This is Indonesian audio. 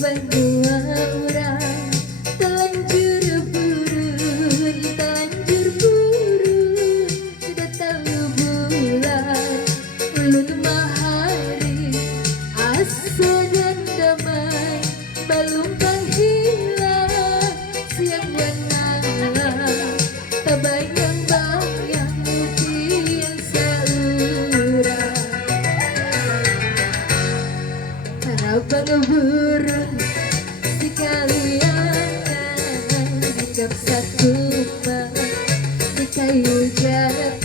orang telanjur burun, telanjur burun, sudah tahu bulan ulun mahari asa dan damai belum hilang siang dan malam terbayang-bayang mungkin seurang harapan burun sekalian hingga satu di kayu jarak